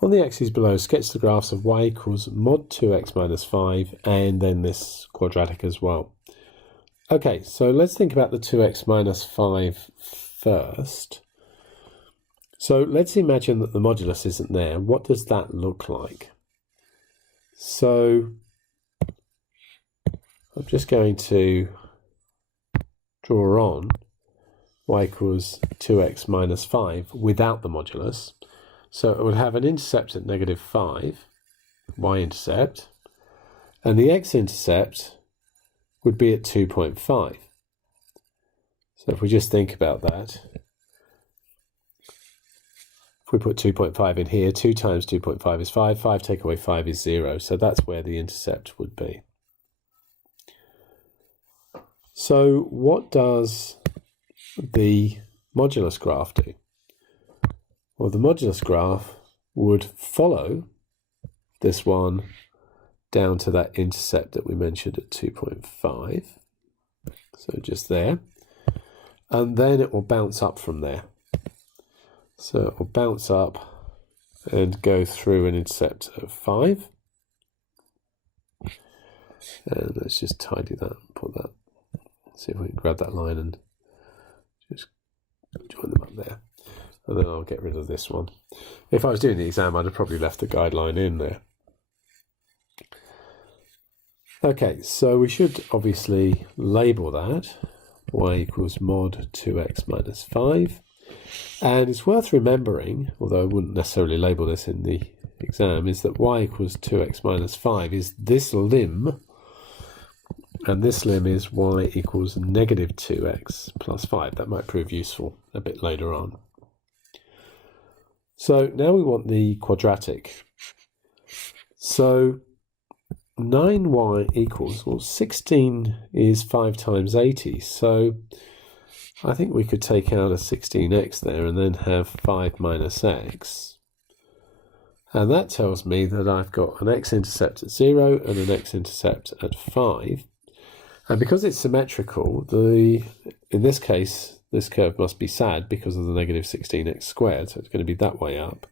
On the axes below, sketch the graphs of y equals mod 2x minus 5 and then this quadratic as well. Okay, so let's think about the 2x minus 5 first. So let's imagine that the modulus isn't there. What does that look like? So I'm just going to draw on y equals 2x minus 5 without the modulus. So it would have an intercept at negative 5, y-intercept, and the x-intercept would be at 2.5. So if we just think about that, if we put 2.5 in here, 2 times 2.5 is 5, 5 take away 5 is 0, so that's where the intercept would be. So what does the modulus graph do? Well, the modulus graph would follow this one down to that intercept that we mentioned at 2.5. So just there. And then it will bounce up from there. So it will bounce up and go through an intercept of 5. And let's just tidy that and put that. See if we can grab that line and just join them up there. And then I'll get rid of this one. If I was doing the exam, I'd have probably left the guideline in there. Okay, so we should obviously label that y equals mod 2x minus 5. And it's worth remembering, although I wouldn't necessarily label this in the exam, is that y equals 2x minus 5 is this limb, and this limb is y equals negative 2x plus 5. That might prove useful a bit later on. So now we want the quadratic. So 9y equals, well, 16 is 5 times 80. So I think we could take out a 16x there and then have 5 minus x. And that tells me that I've got an x-intercept at 0 and an x-intercept at 5. And because it's symmetrical, in this case, this curve must be sad because of the negative 16x squared, so it's going to be that way up.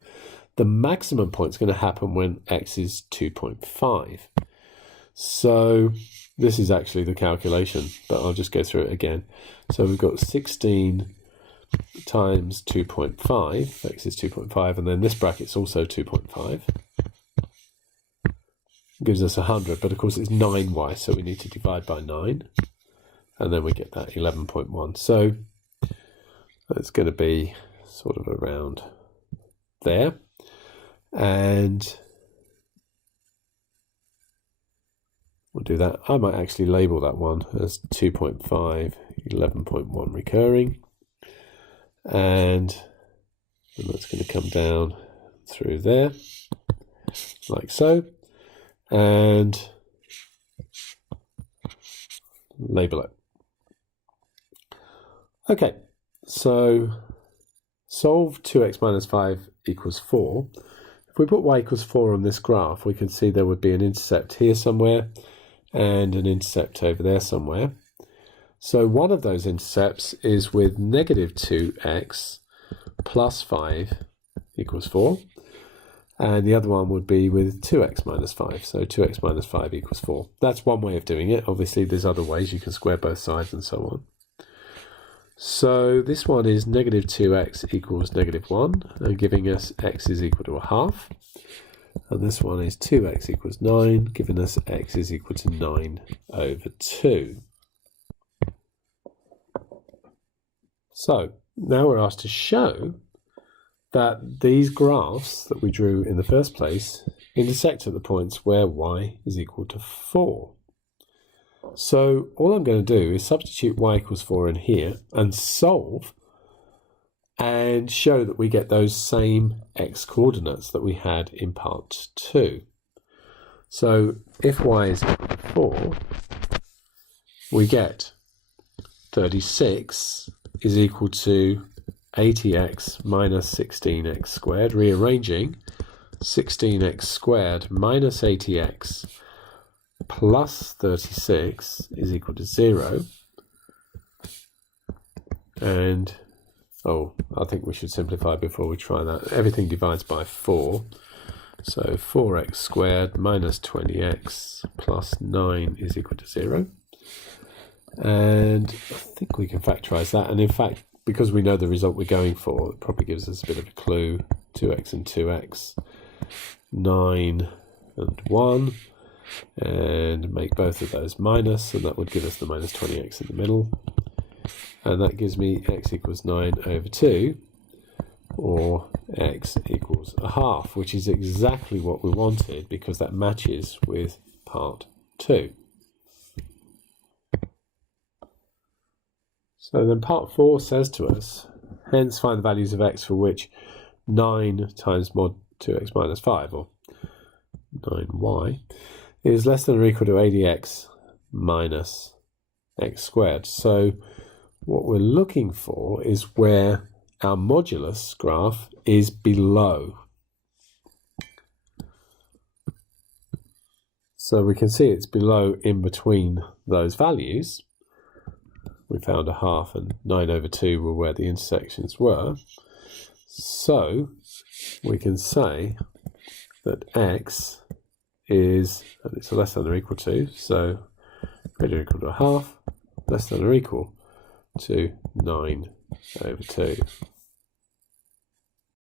The maximum point is going to happen when x is 2.5. So this is actually the calculation, but I'll just go through it again. So we've got 16 times 2.5, x is 2.5, and then this bracket's also 2.5. Gives us 100, but of course it's 9y, so we need to divide by 9. And then we get that 11.1. So that's going to be sort of around there. And we'll do that. I might actually label that one as 2.5, 11.1 recurring. And that's going to come down through there, like so. And label it. Okay, so solve 2x minus 5 equals 4. If we put y equals 4 on this graph, we can see there would be an intercept here somewhere and an intercept over there somewhere. So one of those intercepts is with negative 2x plus 5 equals 4. And the other one would be with 2x minus 5. So 2x minus 5 equals 4. That's one way of doing it. Obviously, there's other ways. You can square both sides and so on. So this one is negative 2x equals negative 1, and giving us x is equal to a half. And this one is 2x equals 9, giving us x is equal to 9 over 2. So now we're asked to show that these graphs that we drew in the first place intersect at the points where y is equal to 4. So all I'm going to do is substitute y equals 4 in here and solve and show that we get those same x coordinates that we had in part 2. So if y is equal to 4, we get 36 is equal to 80x minus 16x squared, rearranging 16x squared minus 80x plus 36 is equal to 0. And, I think we should simplify before we try that. Everything divides by 4. So 4x squared minus 20x plus 9 is equal to 0. And I think we can factorise that. And in fact, because we know the result we're going for, it probably gives us a bit of a clue. 2x and 2x, 9 and 1. And make both of those minus, and that would give us the minus 20x in the middle. And that gives me x equals 9 over 2, or x equals a half, which is exactly what we wanted because that matches with part 2. So then part 4 says to us, hence find the values of x for which 9 times mod 2x minus 5, or 9y, is less than or equal to 80x minus x squared. So what we're looking for is where our modulus graph is below. So we can see it's below in between those values. We found a half, and 9 over 2 were where the intersections were. So we can say that x is, and it's less than or equal to, so greater or equal to a half, less than or equal to 9 over 2.